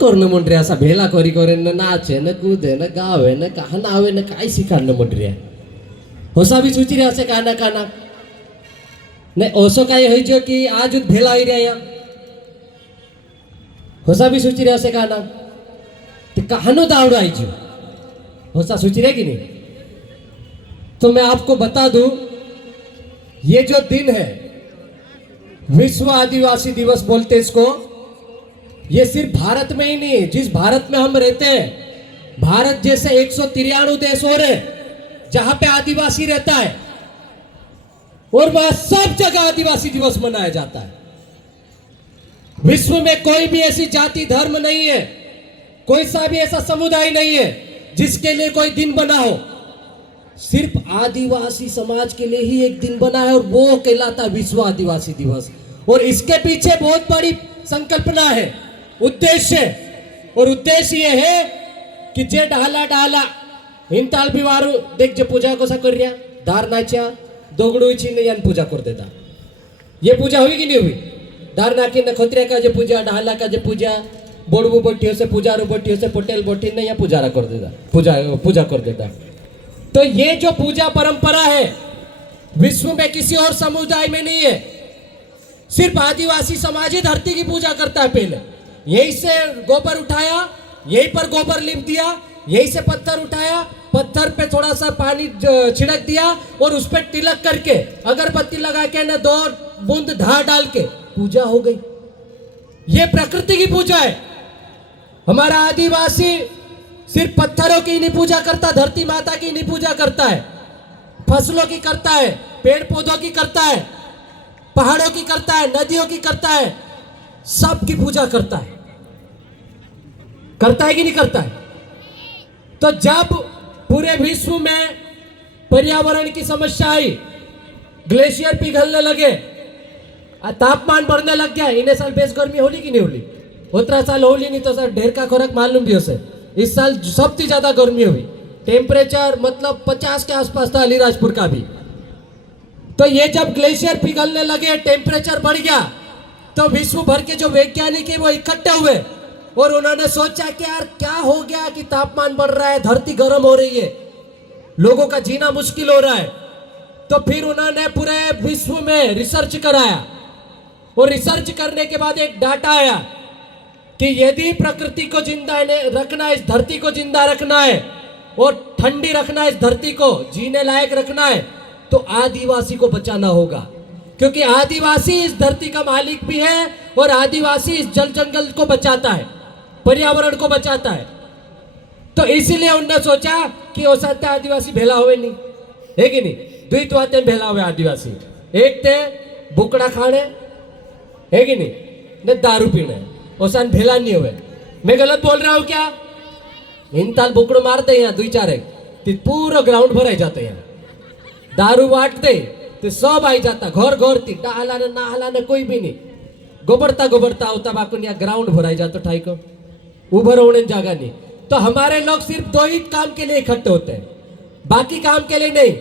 करणं म्हणरे असा भेला करी करे न नाचे न कूदे न गावे न कहा नावे न काय शिकारणं म्हणरे होसा भी सूची रहा से काना काना ने ओसो काय है जो कि आज भेला ही रहा होसा भी सूची रहा से काना तो कहानो दावड़ आई जो होसा सूची रहा कि नहीं। तो मैं आपको बता दूं ये जो दिन है विश्व आदिवासी दिवस बोलते इसको, ये सिर्फ भारत में ही नहीं है, जिस भारत में हम रहते हैं भारत जैसे 193 देश और है जहां पे आदिवासी रहता है और वह सब जगह आदिवासी दिवस मनाया जाता है। विश्व में कोई भी ऐसी जाति धर्म नहीं है, कोई सा भी ऐसा समुदाय नहीं है जिसके लिए कोई दिन बना हो, सिर्फ आदिवासी समाज के लिए ही एक दिन बना है और वो कहलाता है विश्व आदिवासी दिवस। और इसके पीछे बहुत बड़ी संकल्पना है, उद्देश्य है, और उद्देश्य ये है कि जे डाला डाला हिंताल बिवारू देख जे पूजा कसा कर रिया दारनाच्या दोगडूची ने यान पूजा कर देता। ये पूजा हुई कि नहीं हुई? दारना की न खोत्रिया का जो पूजा डाला का जो पूजा बोड़बू बोटियों से पूजारू बोटियों से पटेल बोटी ने या पूजा कर देता, पूजा कर देता। तो ये जो पूजा परंपरा है विश्व में किसी और समुदाय में नहीं है, सिर्फ आदिवासी समाज ही धरती की पूजा करता है। पहले यहीं से गोबर उठाया, यहीं पर गोबर लिप दिया, यहीं से पत्थर उठाया, पत्थर पे थोड़ा सा पानी छिड़क दिया और उस पर तिलक करके अगरबत्ती लगा के न 2 बूंद धार डाल के पूजा हो गई। ये प्रकृति की पूजा है। हमारा आदिवासी सिर्फ पत्थरों की नहीं पूजा करता, धरती माता की नहीं पूजा करता है, फसलों की करता है, पेड़ पौधों की करता है, पहाड़ों की करता है, नदियों की करता है, सब की पूजा करता है कि नहीं करता है। तो जब पूरे विश्व में पर्यावरण की समस्या आई, ग्लेशियर पिघलने लगे, तापमान बढ़ने लग गया, इन्हें साल बेस गर्मी होली कि नहीं होली? उतना साल होली नहीं तो सर ढेर का खोराक मालूम भी हो से इस साल सबसे ज्यादा गर्मी हुई, टेम्परेचर मतलब 50 के आसपास था अलीराजपुर का भी। तो ये जब ग्लेशियर पिघलने लगे, टेम्परेचर बढ़ गया, तो विश्व भर के जो वैज्ञानिक है वो इकट्ठे हुए और उन्होंने सोचा कि यार क्या हो गया कि तापमान बढ़ रहा है, धरती गर्म हो रही है, लोगों का जीना मुश्किल हो रहा है। तो फिर उन्होंने पूरे विश्व में रिसर्च कराया और रिसर्च करने के बाद एक डाटा आया कि यदि प्रकृति को जिंदा रखना है, इस धरती को जिंदा रखना है और ठंडी रखना है, इस धरती को जीने लायक रखना है, तो आदिवासी को बचाना होगा, क्योंकि आदिवासी इस धरती का मालिक भी है और आदिवासी इस जल जंगल को बचाता है, पर्यावरण को बचाता है। तो इसीलिए उन्होंने सोचा कि हो सकता है आदिवासी भेला हुए नहीं है कि नहीं, द्वित बातें भेला हुए आदिवासी, एक थे बुकड़ा खाने है कि नहीं, ने दारू पीने, ओसान भेला नहीं हुए। मैं गलत बोल रहा हूं क्या? हिंताल बुकड़ो मारते हैं 2-4 पूरा ग्राउंड भराई जाते हैं, दारू बांटते तो सब आई जाता, घर घर थी डाला न नाहला न कोई भी नहीं, गोबरता गोबरता होता बाकुन या ग्राउंड भराई जाता ठाई को उभर होने जगह नहीं। तो हमारे लोग सिर्फ 2 ही काम के लिए इकट्ठे होते हैं, बाकी काम के लिए नहीं।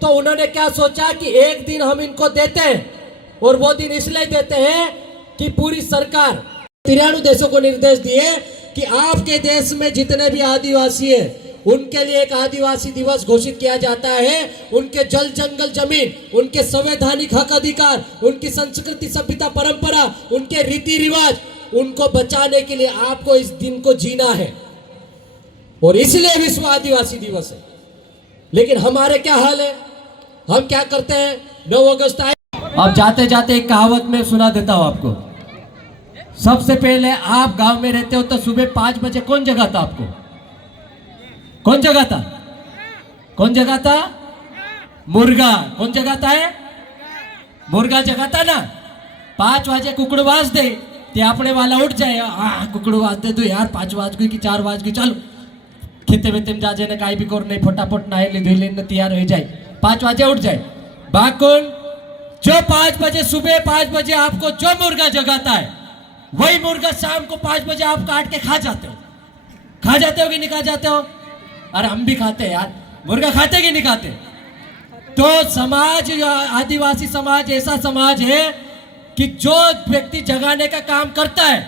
तो उन्होंने क्या सोचा कि एक दिन हम इनको देते हैं, और वो दिन इसलिए देते हैं कि पूरी सरकार 93 देशों को निर्देश दिए कि आपके देश में जितने भी आदिवासी हैं उनके लिए एक आदिवासी दिवस घोषित किया जाता है। उनके जल जंगल जमीन, उनके संवैधानिक हक अधिकार, उनकी संस्कृति सभ्यता परंपरा, उनके रीति रिवाज, उनको बचाने के लिए आपको इस दिन को जीना है, और इसलिए विश्व आदिवासी दिवस है। लेकिन हमारे क्या हाल है, हम क्या करते हैं? 9 अगस्त आए, अब जाते जाते एक कहावत में सुना देता हूं आपको। सबसे पहले आप गांव में रहते हो तो सुबह 5 बजे कौन जगाता आपको? कौन जगाता? कौन जगाता? मुर्गा। कौन जगाता है? मुर्गा जगाता ना। 5 वाजे कुकड़ वाज दे ते अपने वाला उठ जाए, कुकड़ वाज दे तो यार 5 वाज गई कि 4 वाज गई, चलो खेते में तेम जाजे ने काई भी कर नहीं, फटाफट नहाए धोई ले तैयार हो जाए, 5 वाजे उठ जाए। बाकुन जो 5 बजे सुबह 5 बजे आपको जो मुर्गा जगाता है वही मुर्गा शाम को 5 बजे आप काट के खा जाते हो। खा जाते हो कि नहीं खा जाते हो? अरे हम भी खाते हैं यार, मुर्गा खाते कि नहीं खाते? तो समाज, आदिवासी समाज ऐसा समाज है कि जो व्यक्ति जगाने का काम करता है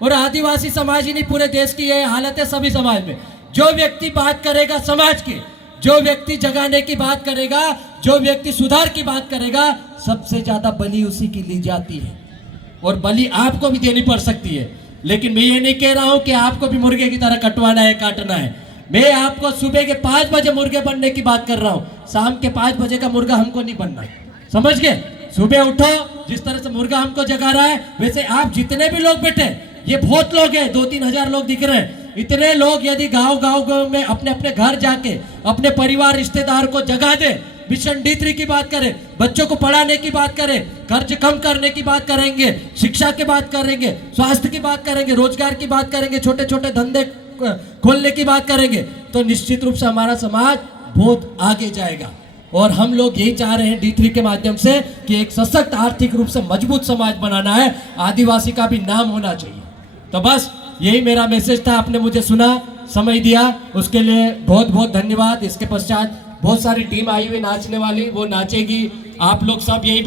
और आदिवासी समाज ही नहीं, पूरे देश की ये हालत है। सभी समाज में जो व्यक्ति बात करेगा समाज की, जो व्यक्ति जगाने की बात करेगा, जो व्यक्ति सुधार की बात करेगा, सबसे ज्यादा बलि उसी की ली जाती है। और बलि आपको भी देनी पड़ सकती है। लेकिन मैं ये नहीं कह रहा हूं कि आपको भी मुर्गे की तरह कटवाना है, काटना है। मैं आपको सुबह के 5 बजे मुर्गे बनने की बात कर रहा हूं। शाम के 5 बजे का मुर्गा हमको नहीं बनना, समझ गए? सुबह उठो, जिस तरह से मुर्गा हमको जगा रहा है वैसे आप जितने भी लोग बैठे, ये बहुत लोग हैं, 2-3 हजार लोग दिख रहे हैं, इतने लोग यदि गांव में अपने अपने घर जाके अपने परिवार रिश्तेदार को जगा दे, मिशन D3 की बात करें, बच्चों को पढ़ाने की बात करें, खर्च कम करने की बात करेंगे, शिक्षा की बात करेंगे, स्वास्थ्य की बात करेंगे, रोजगार की बात करेंगे, छोटे छोटे धंधे खोलने की बात करेंगे, तो निश्चित रूप से हमारा समाज बहुत आगे जाएगा। और हम लोग यही चाह रहे हैं D3 के माध्यम से कि एक सशक्त, आर्थिक रूप से मजबूत समाज बनाना है, आदिवासी का भी नाम होना चाहिए। तो बस यही मेरा मैसेज था। आपने मुझे सुना, समय दिया, उसके लिए बहुत बहुत धन्यवाद। इसके पश्चात बहुत सारी टीम आई हुई नाचने वाली, वो नाचेगी। आप लोग सब यही